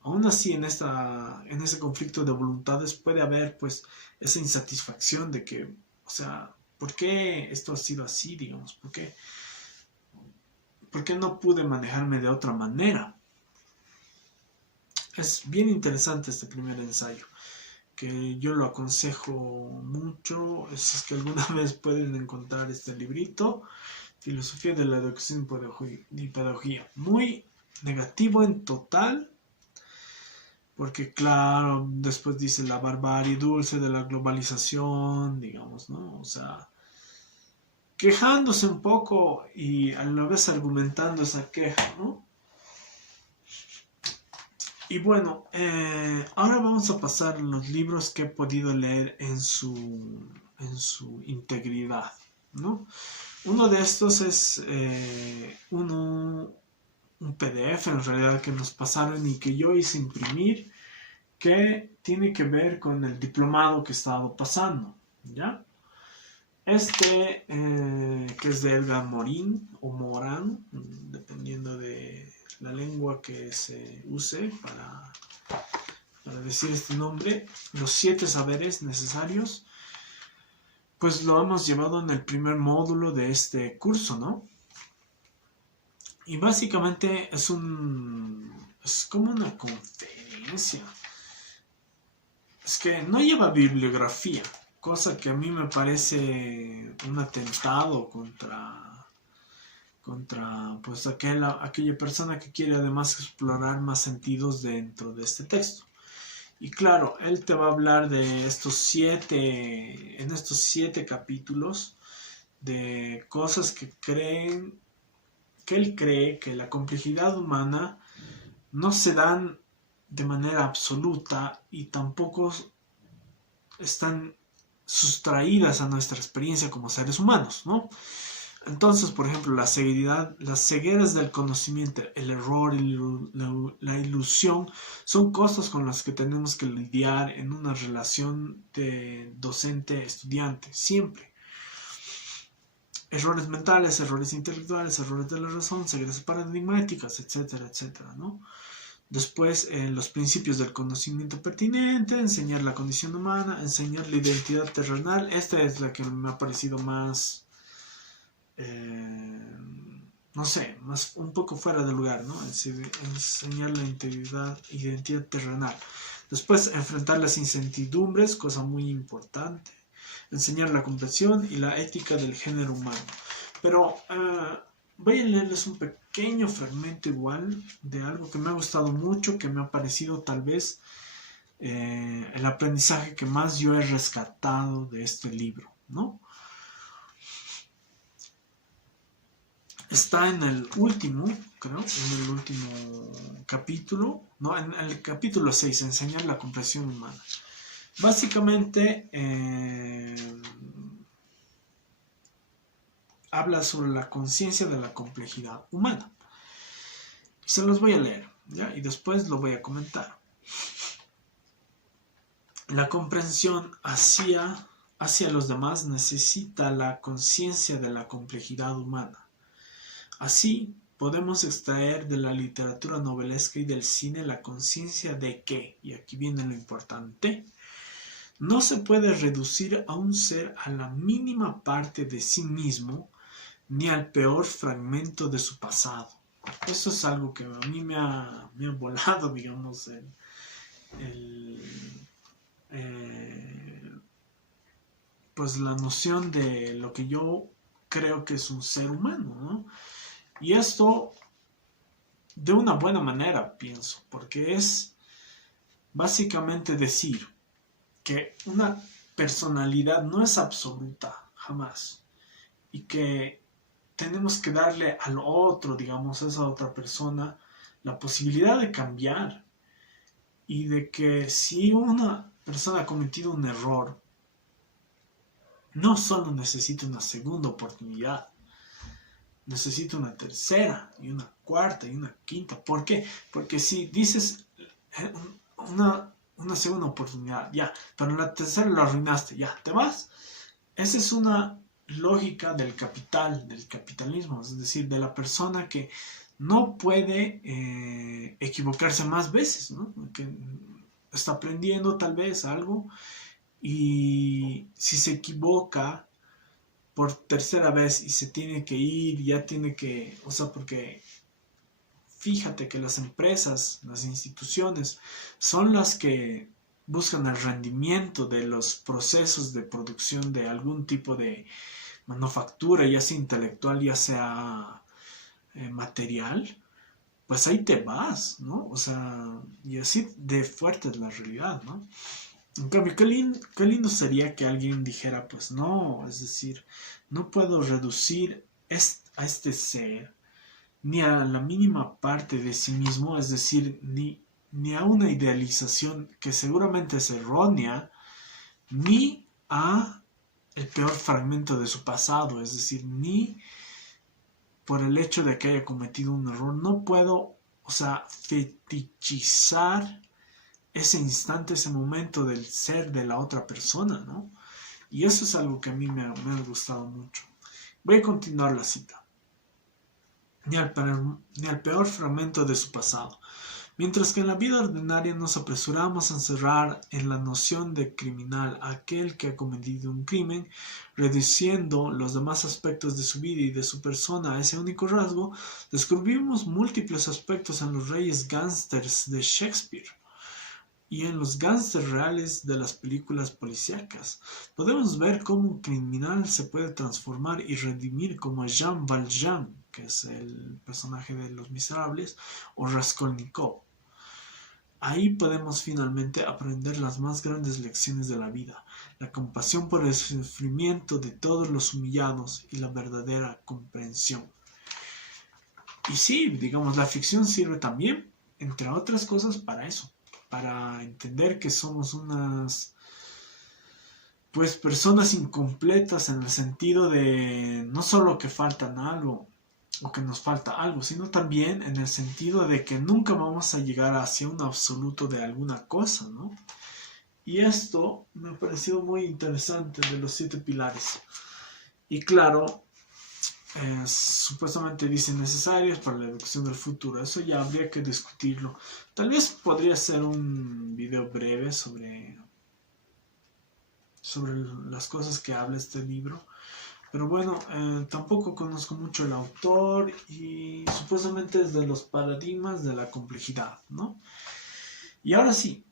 aún así en ese conflicto de voluntades puede haber pues esa insatisfacción de que, o sea, ¿por qué esto ha sido así, digamos? ¿Por qué no pude manejarme de otra manera? Es bien interesante este primer ensayo, que yo lo aconsejo mucho. Si es que alguna vez pueden encontrar este librito, Filosofía de la Educación y Pedagogía. Muy negativo en total, porque claro, después dice la barbarie dulce de la globalización, digamos, ¿no? O sea, quejándose un poco y a la vez argumentando esa queja, ¿no? Y bueno, ahora vamos a pasar los libros que he podido leer en su integridad, ¿no? Uno de estos es un PDF en realidad que nos pasaron y que yo hice imprimir, que tiene que ver con el diplomado que he estado pasando, ¿ya? Este, que es de Edgar Morin o Morán, dependiendo de la lengua que se use para decir este nombre, los 7 saberes necesarios, pues lo hemos llevado en el primer módulo de este curso, ¿no? Y básicamente es como una conferencia. Es que no lleva bibliografía, cosa que a mí me parece un atentado contra pues aquella persona que quiere además explorar más sentidos dentro de este texto. Y claro, él te va a hablar de en estos 7 capítulos, de cosas que él cree que la complejidad humana no se dan de manera absoluta y tampoco están sustraídas a nuestra experiencia como seres humanos, ¿no? Entonces, por ejemplo, las cegueras del conocimiento, el error y la ilusión son cosas con las que tenemos que lidiar en una relación de docente-estudiante, siempre. Errores mentales, errores intelectuales, errores de la razón, cegueras paradigmáticas, etcétera, etcétera, ¿no? Después, los principios del conocimiento pertinente, enseñar la condición humana, enseñar la identidad terrenal. Esta es la que me ha parecido más, no sé, más un poco fuera de lugar, ¿no? Enseñar la identidad terrenal. Después, enfrentar las incertidumbres, cosa muy importante. Enseñar la comprensión y la ética del género humano. Pero voy a leerles un pequeño fragmento igual de algo que me ha gustado mucho, que me ha parecido tal vez el aprendizaje que más yo he rescatado de este libro, ¿no? Está en el último, creo, en el último capítulo, no, en el capítulo 6, enseñar la comprensión humana. Básicamente habla sobre la conciencia de la complejidad humana. Se los voy a leer, ¿ya? Y después lo voy a comentar. La comprensión hacía hacia los demás necesita la conciencia de la complejidad humana. Así, podemos extraer de la literatura novelesca y del cine la conciencia de que, y aquí viene lo importante, no se puede reducir a un ser a la mínima parte de sí mismo, ni al peor fragmento de su pasado. Eso es algo que a mí me ha volado, digamos, pues la noción de lo que yo creo que es un ser humano, ¿no? Y esto de una buena manera, pienso, porque es básicamente decir que una personalidad no es absoluta, jamás, y que tenemos que darle al otro, digamos, a esa otra persona, la posibilidad de cambiar, y de que si una persona ha cometido un error, no solo necesita una segunda oportunidad, necesita una tercera y una cuarta y una quinta. ¿Por qué? Porque si dices una segunda oportunidad, ya, pero en la tercera lo arruinaste, ya, te vas. Esa es una lógica del capital, del capitalismo, es decir, de la persona que no puede equivocarse más veces, ¿no? Que está aprendiendo tal vez algo y si se equivoca por tercera vez y se tiene que ir, ya tiene que, o sea, porque fíjate que las empresas, las instituciones son las que buscan el rendimiento de los procesos de producción de algún tipo de manufactura, ya sea intelectual, ya sea material, pues ahí te vas, ¿no? O sea, y así de fuerte es la realidad, ¿no? En cambio, qué lindo sería que alguien dijera, pues no, es decir, no puedo reducir a este ser ni a la mínima parte de sí mismo, es decir, ni a una idealización que seguramente es errónea, ni a el peor fragmento de su pasado, es decir, ni por el hecho de que haya cometido un error, no puedo, o sea, fetichizar ese instante, ese momento del ser de la otra persona, ¿no? Y eso es algo que a mí me ha gustado mucho. Voy a continuar la cita. Ni al peor fragmento de su pasado. Mientras que en la vida ordinaria nos apresuramos a encerrar en la noción de criminal a aquel que ha cometido un crimen, reduciendo los demás aspectos de su vida y de su persona a ese único rasgo, descubrimos múltiples aspectos en los reyes gángsters de Shakespeare y en los gángsters reales de las películas policíacas. Podemos ver cómo un criminal se puede transformar y redimir como Jean Valjean, que es el personaje de Los Miserables, o Raskolnikov. Ahí podemos finalmente aprender las más grandes lecciones de la vida, la compasión por el sufrimiento de todos los humillados y la verdadera comprensión. Y sí, digamos, la ficción sirve también, entre otras cosas, para eso, para entender que somos unas pues personas incompletas en el sentido de no solo que faltan algo o que nos falta algo, sino también en el sentido de que nunca vamos a llegar hacia un absoluto de alguna cosa, ¿no? Y esto me ha parecido muy interesante de los 7 pilares. Y claro, supuestamente dicen necesarios para la educación del futuro. Eso ya habría que discutirlo. Tal vez podría ser un video breve sobre las cosas que habla este libro. Pero bueno, tampoco conozco mucho el autor y supuestamente es de los paradigmas de la complejidad, ¿no? Y ahora sí,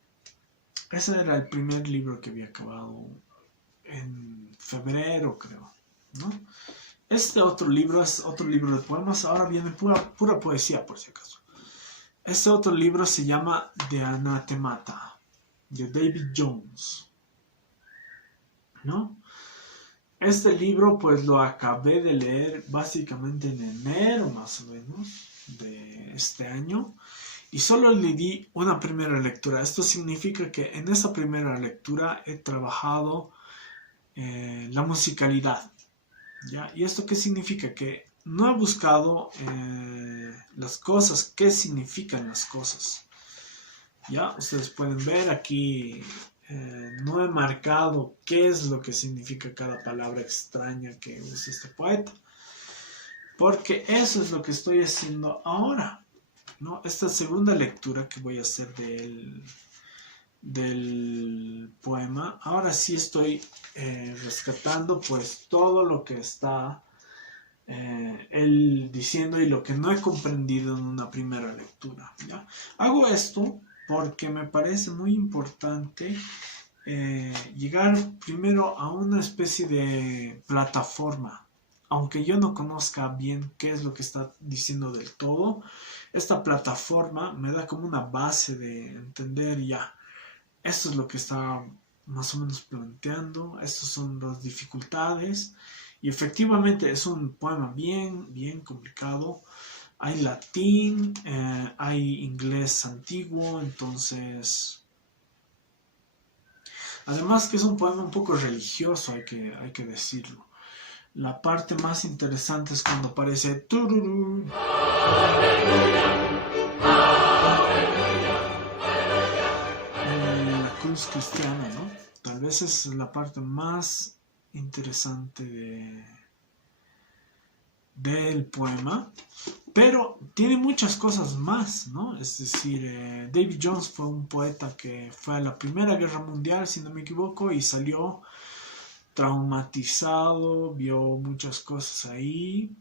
ese era el primer libro que había acabado en febrero, creo, ¿no? Este otro libro es otro libro de poemas, ahora viene pura poesía, por si acaso. Este otro libro se llama The Anathemata, de David Jones, ¿no? Este libro pues lo acabé de leer básicamente en enero más o menos de este año y solo le di una primera lectura. Esto significa que en esa primera lectura he trabajado la musicalidad, ¿ya? ¿Y esto qué significa? Que no he buscado las cosas, qué significan las cosas. ¿Ya? Ustedes pueden ver aquí no he marcado qué es lo que significa cada palabra extraña que usa este poeta, porque eso es lo que estoy haciendo ahora, ¿no? Esta segunda lectura que voy a hacer del poema, ahora sí estoy rescatando pues todo lo que está él diciendo y lo que no he comprendido en una primera lectura, ¿ya? Hago esto porque me parece muy importante llegar primero a una especie de plataforma. Aunque yo no conozca bien qué es lo que está diciendo del todo, esta plataforma me da como una base de entender ya. Esto es lo que está más o menos planteando, estas son las dificultades. Y efectivamente es un poema bien complicado. Hay latín, hay inglés antiguo, entonces... Además que es un poema un poco religioso, hay que decirlo. La parte más interesante es cuando aparece tururú, la cruz cristiana, ¿no? Tal vez es la parte más interesante del poema, pero tiene muchas cosas más, ¿no? Es decir, David Jones fue un poeta que fue a la Primera Guerra Mundial, si no me equivoco, y salió traumatizado, vio muchas cosas ahí,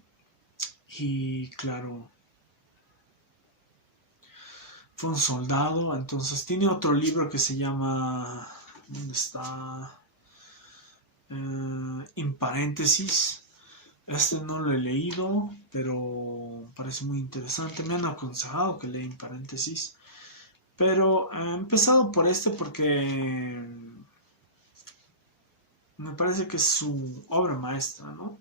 y claro, fue un soldado. Entonces tiene otro libro que se llama, ¿dónde está? En paréntesis. Este no lo he leído, pero parece muy interesante. Me han aconsejado que lea en paréntesis. Pero he empezado por este porque me parece que es su obra maestra, ¿no?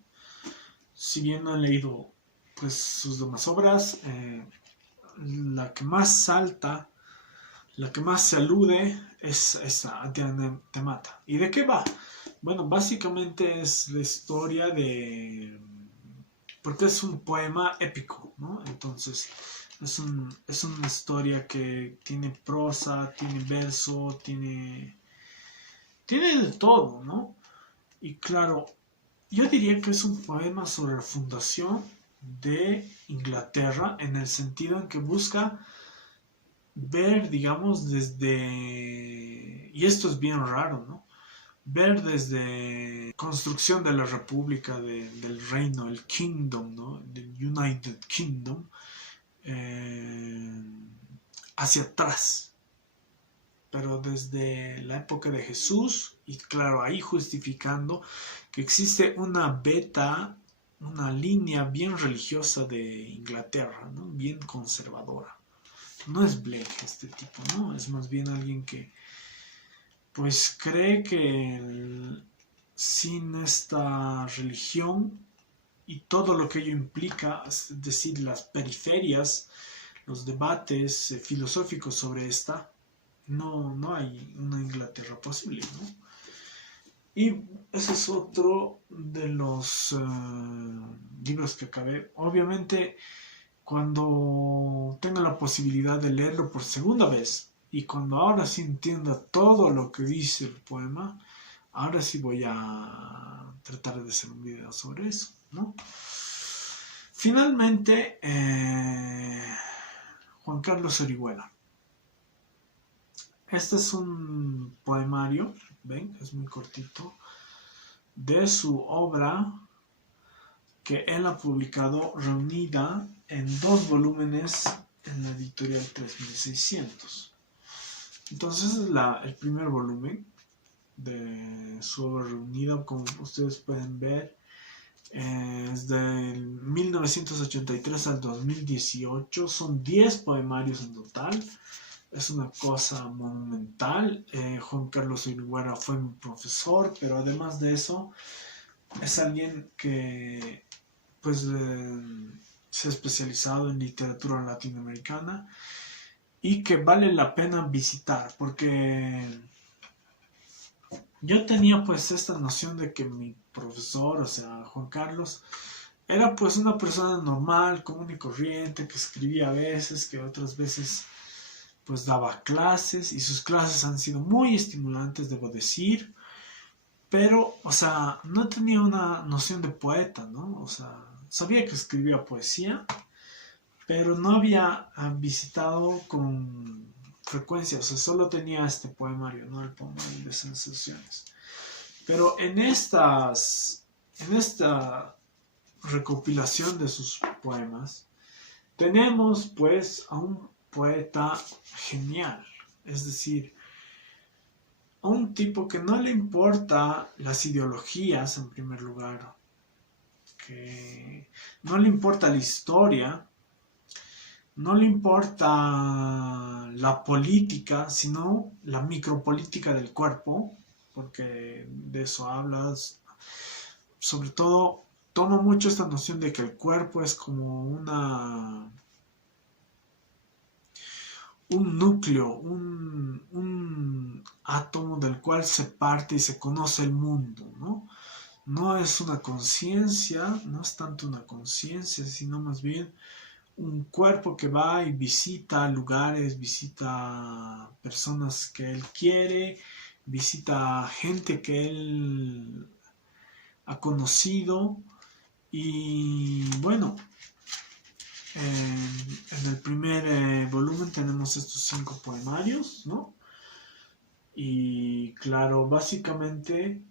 Si bien no he leído pues sus demás obras, la que más salta, la que más se alude es esa, te mata. ¿Y de qué va? Bueno, básicamente es la historia de... porque es un poema épico, ¿no? Entonces, es una historia que tiene prosa, tiene verso, tiene de todo, ¿no? Y claro, yo diría que es un poema sobre la fundación de Inglaterra en el sentido en que busca ver, digamos, desde... y esto es bien raro, ¿no? Ver desde construcción de la República, del reino, el Kingdom, ¿no? Del United Kingdom, eh, hacia atrás, pero desde la época de Jesús, y claro, ahí justificando que existe una línea bien religiosa de Inglaterra, ¿no? Bien conservadora. No es Blake este tipo, ¿no? Es más bien alguien que pues cree que sin esta religión y todo lo que ello implica, es decir, las periferias, los debates filosóficos sobre esta, no hay una Inglaterra posible, ¿no? Y ese es otro de los libros que acabé. Obviamente, cuando tenga la posibilidad de leerlo por segunda vez y cuando ahora sí entienda todo lo que dice el poema, ahora sí voy a tratar de hacer un video sobre eso, ¿no? Finalmente, Juan Carlos Orihuela. Este es un poemario, ven, es muy cortito, de su obra que él ha publicado reunida en 2 volúmenes en la editorial 3600. Entonces es el primer volumen de su obra reunida, como ustedes pueden ver, es del 1983 al 2018, son 10 poemarios en total, es una cosa monumental. Juan Carlos Orihuela fue mi profesor, pero además de eso, es alguien que pues se ha especializado en literatura latinoamericana y que vale la pena visitar, porque yo tenía pues esta noción de que mi profesor, o sea, Juan Carlos, era pues una persona normal, común y corriente, que escribía a veces, que otras veces pues daba clases y sus clases han sido muy estimulantes, debo decir, pero, o sea, no tenía una noción de poeta, ¿no? O sea, sabía que escribía poesía, pero no había visitado con frecuencia, o sea, solo tenía este poemario, ¿no? El poemario de sensaciones. Pero en esta recopilación de sus poemas, tenemos pues a un poeta genial, es decir, a un tipo que no le importa las ideologías en primer lugar, que no le importa la historia, no le importa la política, sino la micropolítica del cuerpo, porque de eso hablas. Sobre todo, toma mucho esta noción de que el cuerpo es como un núcleo, un átomo del cual se parte y se conoce el mundo, ¿no? No es una conciencia, no es tanto una conciencia, sino más bien un cuerpo que va y visita lugares, visita personas que él quiere, visita gente que él ha conocido y bueno, en el primer volumen tenemos estos 5 poemarios, ¿no? Y claro, básicamente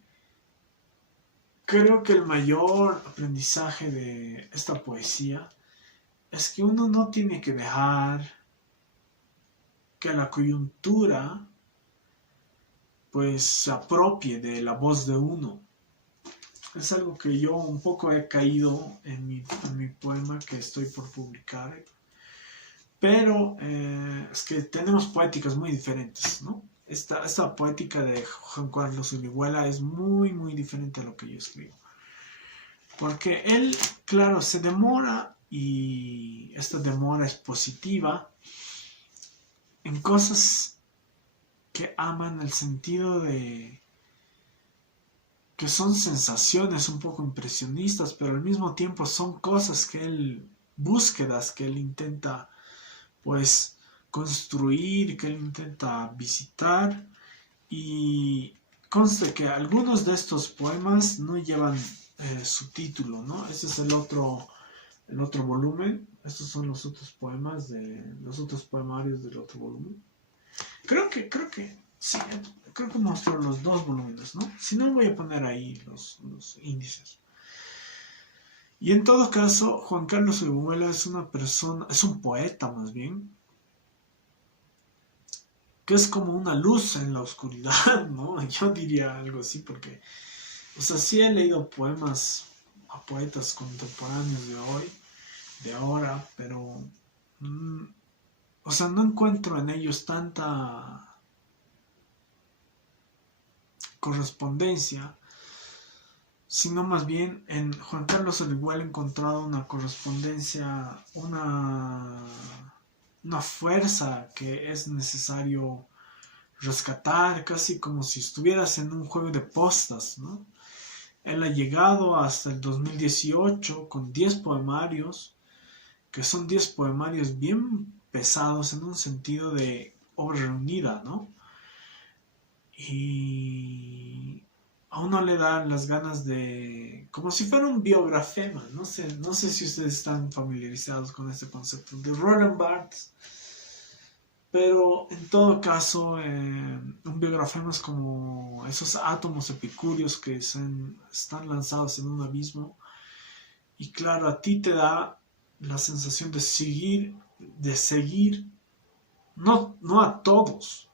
creo que el mayor aprendizaje de esta poesía es que uno no tiene que dejar que la coyuntura pues se apropie de la voz de uno. Es algo que yo un poco he caído en mi poema que estoy por publicar. Pero es que tenemos poéticas muy diferentes, ¿no? Esta poética de Juan Carlos Orihuela es muy, muy diferente a lo que yo escribo. Porque él, claro, se demora y esta demora es positiva en cosas que aman el sentido de que son sensaciones un poco impresionistas, pero al mismo tiempo son cosas que él, búsquedas que él intenta pues construir, que él intenta visitar y conste que algunos de estos poemas no llevan su título, ¿no? Ese es el otro volumen, estos son los otros poemas de los otros poemarios del otro volumen. Sí, creo que mostró los 2 volúmenes, ¿no? Si no, voy a poner ahí los índices. Y en todo caso, Juan Carlos Orihuela es una persona, es un poeta más bien, que es como una luz en la oscuridad, ¿no? Yo diría algo así porque, o sea, sí he leído poemas a poetas contemporáneos de hoy, de ahora, pero, o sea, no encuentro en ellos tanta correspondencia, sino más bien en Juan Carlos Orihuela he encontrado una correspondencia, una fuerza que es necesario rescatar, casi como si estuvieras en un juego de postas, ¿no? Él ha llegado hasta el 2018 con 10 poemarios, que son 10 poemarios bien pesados en un sentido de obra reunida, ¿no? Y a uno le dan las ganas de, como si fuera un biografema, no sé si ustedes están familiarizados con este concepto de Roland Barthes, pero en todo caso un biografema es como esos átomos epicúreos que están lanzados en un abismo y claro, a ti te da la sensación de seguir, no a todos,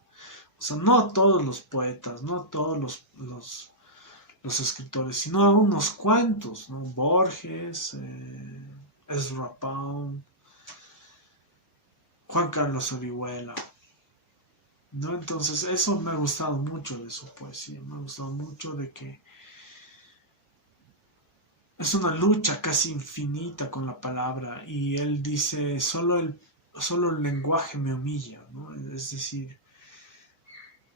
o sea, no a todos los poetas, no a todos los escritores, sino a unos cuantos, ¿no? Borges, Ezra Pound, Juan Carlos Orihuela, ¿no? Entonces eso me ha gustado mucho de su poesía, me ha gustado mucho de que es una lucha casi infinita con la palabra y él dice solo el lenguaje me humilla, ¿no? Es decir,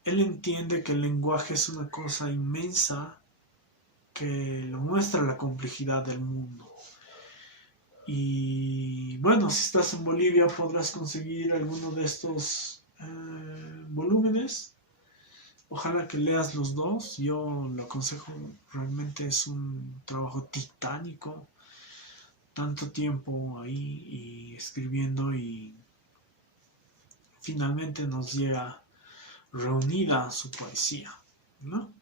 él entiende que el lenguaje es una cosa inmensa que lo muestra la complejidad del mundo. Y bueno, si estás en Bolivia podrás conseguir alguno de estos volúmenes. Ojalá que leas los dos, yo lo aconsejo, realmente es un trabajo titánico, tanto tiempo ahí y escribiendo y finalmente nos llega reunida su poesía, ¿no?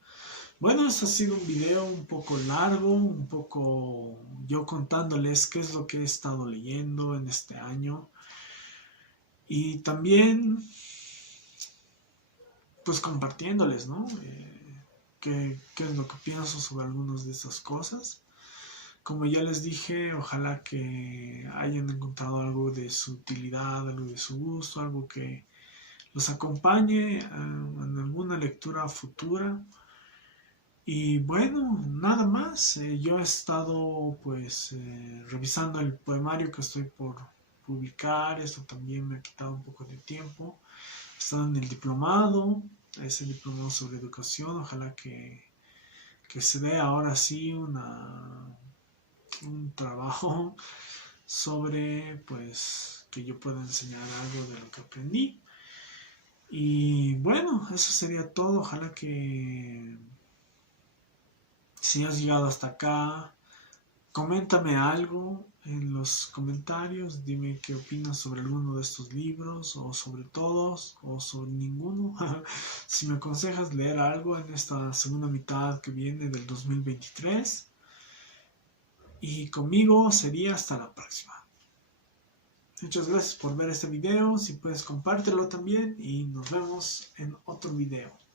Bueno, este ha sido un video un poco largo, un poco yo contándoles qué es lo que he estado leyendo en este año y también pues compartiéndoles, ¿no? Qué es lo que pienso sobre algunas de esas cosas. Como ya les dije, ojalá que hayan encontrado algo de su utilidad, algo de su gusto, algo que los acompañe en alguna lectura futura. Y bueno, nada más. Yo he estado pues revisando el poemario que estoy por publicar. Esto también me ha quitado un poco de tiempo. He estado en el diplomado, ese diplomado sobre educación. Ojalá que se dé ahora sí un trabajo sobre pues que yo pueda enseñar algo de lo que aprendí. Y bueno, eso sería todo. Ojalá que si has llegado hasta acá, coméntame algo en los comentarios, dime qué opinas sobre alguno de estos libros, o sobre todos, o sobre ninguno. Si me aconsejas leer algo en esta segunda mitad que viene del 2023. Y conmigo sería hasta la próxima. Muchas gracias por ver este video, si puedes compártelo también y nos vemos en otro video.